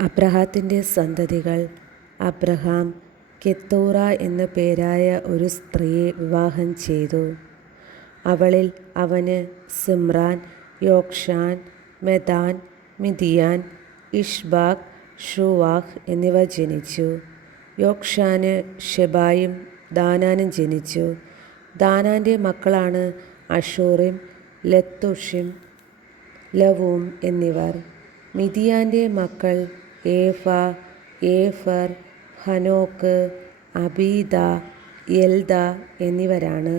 അബ്രഹാത്തിൻ്റെ സന്തതികൾ. അബ്രഹാം കെത്തൂറ എന്നു പേരായ ഒരു സ്ത്രീയെ വിവാഹം ചെയ്തു. അവളിൽ അവന് സിമ്രാൻ, യോക്ഷാൻ, മെദാൻ, മിദിയാൻ, ഇഷ്ബാക്, ഷൂവാഹ് എന്നിവ ജനിച്ചു. യോക്ഷാന് ഷെബായും ദാനാനും ജനിച്ചു. ദാനാൻ്റെ മക്കളാണ് അഷൂറിം, ലത്തുഷിം, ലവൂം എന്നിവർ. മിദിയാൻ്റെ മക്കൾ ഏഫ, ഏഫർ, ഹനോക്ക്, അബീദ, എൽദ എന്നിവരാണ്.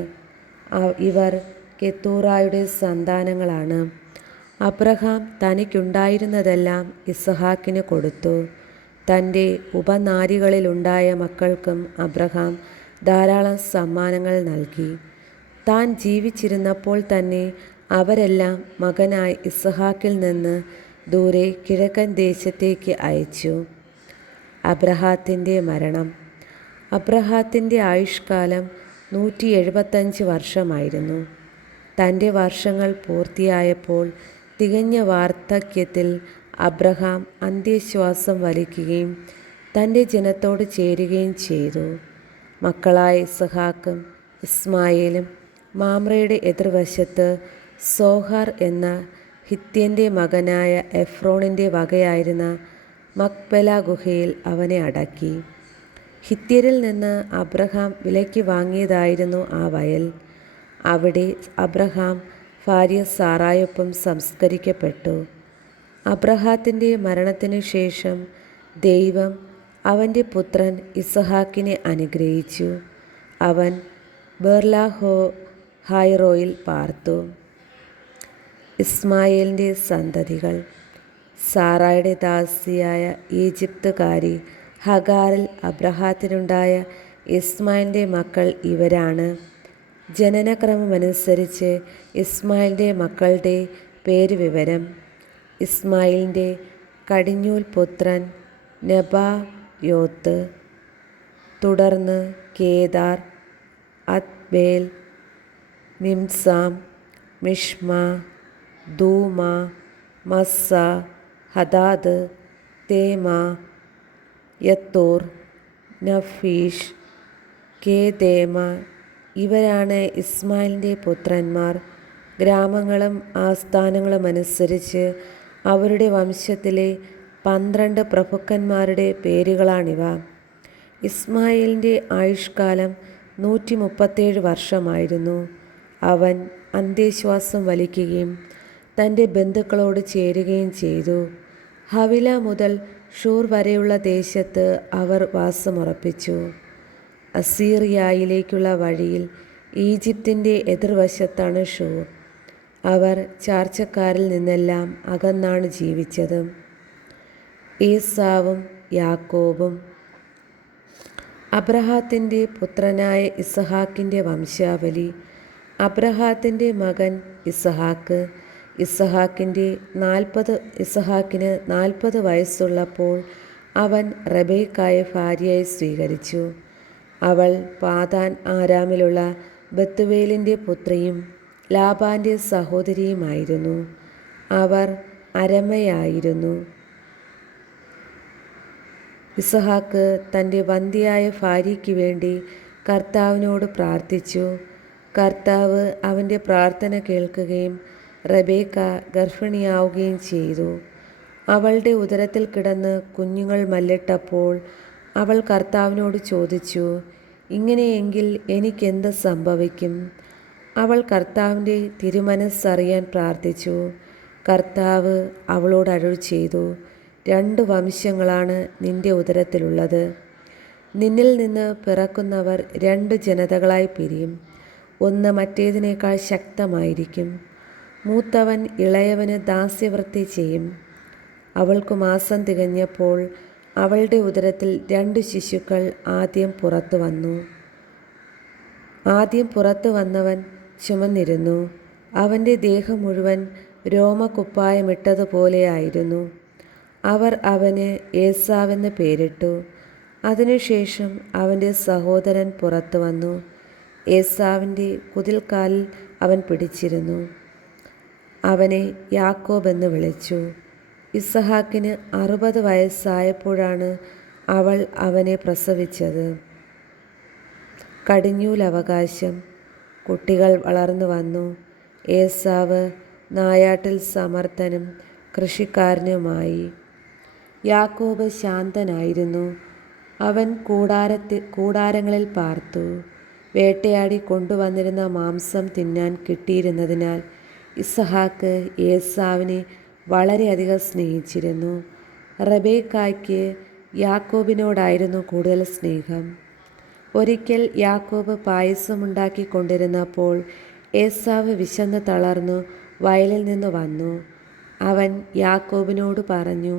ഇവർ കെത്തൂറായുടെ സന്താനങ്ങളാണ്. അബ്രഹാം തനിക്കുണ്ടായിരുന്നതെല്ലാം ഇസ്ഹാക്കിന് കൊടുത്തു. തൻ്റെ ഉപനാരികളിലുണ്ടായ മക്കൾക്കും അബ്രഹാം ധാരാളം സമ്മാനങ്ങൾ നൽകി. താൻ ജീവിച്ചിരുന്നപ്പോൾ തന്നെ അവരെല്ലാം മകനായ ഇസ്ഹാക്കിൽ നിന്ന് ദൂരെ കിഴക്കൻ ദേശത്തേക്ക് അയച്ചു. അബ്രഹാത്തിൻ്റെ മരണം. അബ്രഹാത്തിൻ്റെ ആയുഷ്കാലം 175 വർഷമായിരുന്നു. തൻ്റെ വർഷങ്ങൾ പൂർത്തിയായപ്പോൾ തികഞ്ഞ വാർദ്ധക്യത്തിൽ അബ്രഹാം അന്ത്യശ്വാസം വലിക്കുകയും തൻ്റെ ജനത്തോട് ചേരുകയും ചെയ്തു. മക്കളായ ഇസ്ഹാക്കും ഇസ്മായേലും മാമ്രയുടെ എതിർവശത്ത് സോഹാർ എന്ന ഹിത്യൻ്റെ മകനായ എഫ്രോണിൻ്റെ വകയായിരുന്ന മക്പെല ഗുഹയിൽ അവനെ അടക്കി. ഹിത്യരിൽ നിന്ന് അബ്രഹാം വിലയ്ക്ക് വാങ്ങിയതായിരുന്നു ആ വയൽ. അവിടെ അബ്രഹാം ഭാര്യ സാറായൊപ്പം സംസ്കരിക്കപ്പെട്ടു. അബ്രഹാത്തിൻ്റെ മരണത്തിനു ശേഷം ദൈവം അവൻ്റെ പുത്രൻ ഇസ്ഹാക്കിനെ അനുഗ്രഹിച്ചു. അവൻ ബേർലാഹായിറോയിൽ പാർത്തു. ഇസ്മായേലിൻ്റെ സന്തതികൾ. സാറായുടെ ദാസിയായ ഈജിപ്തുകാരി ഹഗാറിൽ അബ്രഹാത്തിനുണ്ടായ ഇസ്മായിലിൻ്റെ മക്കൾ ഇവരാണ്. ജനനക്രമമനുസരിച്ച് ഇസ്മായിലിൻ്റെ മക്കളുടെ പേരുവിവരം. ഇസ്മായിലിൻ്റെ കടിഞ്ഞൂൽ പുത്രൻ നെബായോത്ത്, തുടർന്ന് കേദാർ, അദ്ബേൽ, മിംസാം, മിഷ്മ, ദൂമ, മസ്സ, ഹദാദ്, തേമ, യത്തൂർ, നഫീഷ്, കേദേമ. ഇവരാണ് ഇസ്മായിലിൻ്റെ പുത്രന്മാർ. ഗ്രാമങ്ങളും ആസ്ഥാനങ്ങളും അനുസരിച്ച് അവരുടെ വംശത്തിലെ 12 പ്രഭുക്കന്മാരുടെ പേരുകളാണിവ. ഇസ്മായിലിൻ്റെ ആയുഷ്കാലം 137 വർഷമായിരുന്നു. അവൻ അന്ത്യശ്വാസം വലിക്കുകയും തൻ്റെ ബന്ധുക്കളോട് ചേരുകയും ചെയ്തു. ഹവില മുതൽ ഷൂർ വരെയുള്ള ദേശത്ത് അവർ വാസമുറപ്പിച്ചു. അസീറിയയിലേക്കുള്ള വഴിയിൽ ഈജിപ്തിൻ്റെ എതിർവശത്താണ് ഷൂർ. അവർ ചാർച്ചക്കാരിൽ നിന്നെല്ലാം അകന്നാണ് ജീവിച്ചത്. ഏസാവും യാക്കോബും. അബ്രഹാത്തിൻ്റെ പുത്രനായ ഇസ്ഹാക്കിൻ്റെ വംശാവലി. അബ്രഹാത്തിൻ്റെ മകൻ ഇസ്ഹാക്ക്. ഇസ്ഹാക്കിന് 40 വയസ്സുള്ളപ്പോൾ അവൻ റെബേക്കായെ ഭാര്യയായി സ്വീകരിച്ചു. അവൾ പാതാൻ ആരാമിലുള്ള ബത്തുവേലിൻ്റെ പുത്രിയും ലാബാൻ്റെ സഹോദരിയുമായിരുന്നു. അവർ അരമയായിരുന്നു. ഇസ്ഹാക്ക് തൻ്റെ വന്ധ്യയായ ഭാര്യയ്ക്ക് വേണ്ടി കർത്താവിനോട് പ്രാർത്ഥിച്ചു. കർത്താവ് അവൻ്റെ പ്രാർത്ഥന കേൾക്കുകയും റെബേക്ക ഗർഭിണിയാവുകയും ചെയ്തു. അവളുടെ ഉദരത്തിൽ കിടന്ന് കുഞ്ഞുങ്ങൾ മല്ലിട്ടപ്പോൾ അവൾ കർത്താവിനോട് ചോദിച്ചു, ഇങ്ങനെയെങ്കിൽ എനിക്കെന്ത് സംഭവിക്കും? അവൾ കർത്താവിൻ്റെ തിരുമനസ്സറിയാൻ പ്രാർത്ഥിച്ചു. കർത്താവ് അവളോട് അരുൾ ചെയ്തു, 2 വംശങ്ങളാണ് നിന്റെ ഉദരത്തിലുള്ളത്. നിന്നിൽ നിന്ന് പിറക്കുന്നവർ 2 ജനതകളായി പിരിയും. ഒന്ന് മറ്റേതിനേക്കാൾ ശക്തമായിരിക്കും. മൂത്തവൻ ഇളയവന് ദാസ്യവൃത്തി ചെയ്യും. അവൾക്ക് മാസം തികഞ്ഞപ്പോൾ അവളുടെ ഉദരത്തിൽ 2 ശിശുക്കൾ ആദ്യം പുറത്തു വന്നവൻ ചുമന്നിരുന്നു. അവൻ്റെ ദേഹം മുഴുവൻ രോമകുപ്പായമിട്ടതുപോലെയായിരുന്നു. അവർ അവന് ഏസാവെന്ന് പേരിട്ടു. അതിനുശേഷം അവൻ്റെ സഹോദരൻ പുറത്തു വന്നു. ഏസാവിൻ്റെ കുതിൽക്കാലിൽ അവൻ പിടിച്ചിരുന്നു. അവനെ യാക്കോബ് എന്ന് വിളിച്ചു. ഇസഹാക്കിന് 60 വയസ്സായപ്പോഴാണ് അവൾ അവനെ പ്രസവിച്ചത്. കടിഞ്ഞൂലവകാശം. കുട്ടികൾ വളർന്നു വന്നു. ഏസാവ് നായാട്ടിൽ സമർത്ഥനും കൃഷിക്കാരനുമായി. യാക്കോബ് ശാന്തനായിരുന്നു. അവൻ കൂടാരങ്ങളിൽ പാർത്തു. വേട്ടയാടി കൊണ്ടുവന്നിരുന്ന മാംസം തിന്നാൻ കിട്ടിയിരുന്നതിനാൽ ഇസഹാക്ക് ഏസാവിനെ വളരെയധികം സ്നേഹിച്ചിരുന്നു. റബേക്കായ്ക്ക് യാക്കോബിനോടായിരുന്നു കൂടുതൽ സ്നേഹം. ഒരിക്കൽ യാക്കോബ് പായസമുണ്ടാക്കി കൊണ്ടിരുന്നപ്പോൾ ഏസാവ് വിശന്ന് തളർന്നു വയലിൽ നിന്ന് വന്നു. അവൻ യാക്കോബിനോട് പറഞ്ഞു,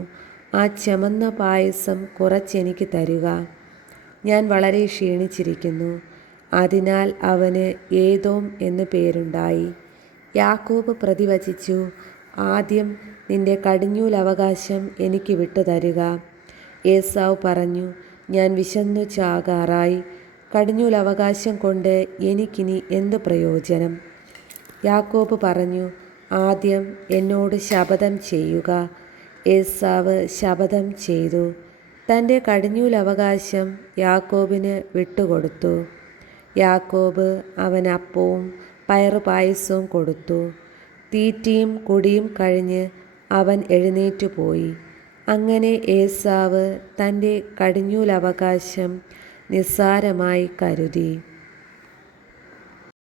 ആ ചുമന്ന പായസം കുറച്ചെനിക്ക് തരുക, ഞാൻ വളരെ ക്ഷീണിച്ചിരിക്കുന്നു. അതിനാൽ അവന് ഏദോം എന്നു പേരുണ്ടായി. യാക്കോബ് പ്രതിവചിച്ചു, ആദ്യം നിന്റെ കടിഞ്ഞൂലവകാശം എനിക്ക് വിട്ടുതരുക. ഏസാവ് പറഞ്ഞു, ഞാൻ വിശന്നു ചാകാറായി. കടിഞ്ഞൂലവകാശം കൊണ്ട് എനിക്കിനി എന്ത് പ്രയോജനം? യാക്കോബ് പറഞ്ഞു, ആദ്യം എന്നോട് ശപഥം ചെയ്യുക. ഏസാവ് ശപഥം ചെയ്തു. തൻ്റെ കടിഞ്ഞൂലവകാശം യാക്കോബിന് വിട്ടുകൊടുത്തു. യാക്കോബ് അവന് അപ്പവും പയറുപായസവും കൊടുത്തു. തീറ്റയും കുടിയും കഴിഞ്ഞ് അവൻ എഴുന്നേറ്റു പോയി. അങ്ങനെ ഏസാവ് തൻ്റെ കടിഞ്ഞൂലവകാശം നിസ്സാരമായി കരുതി.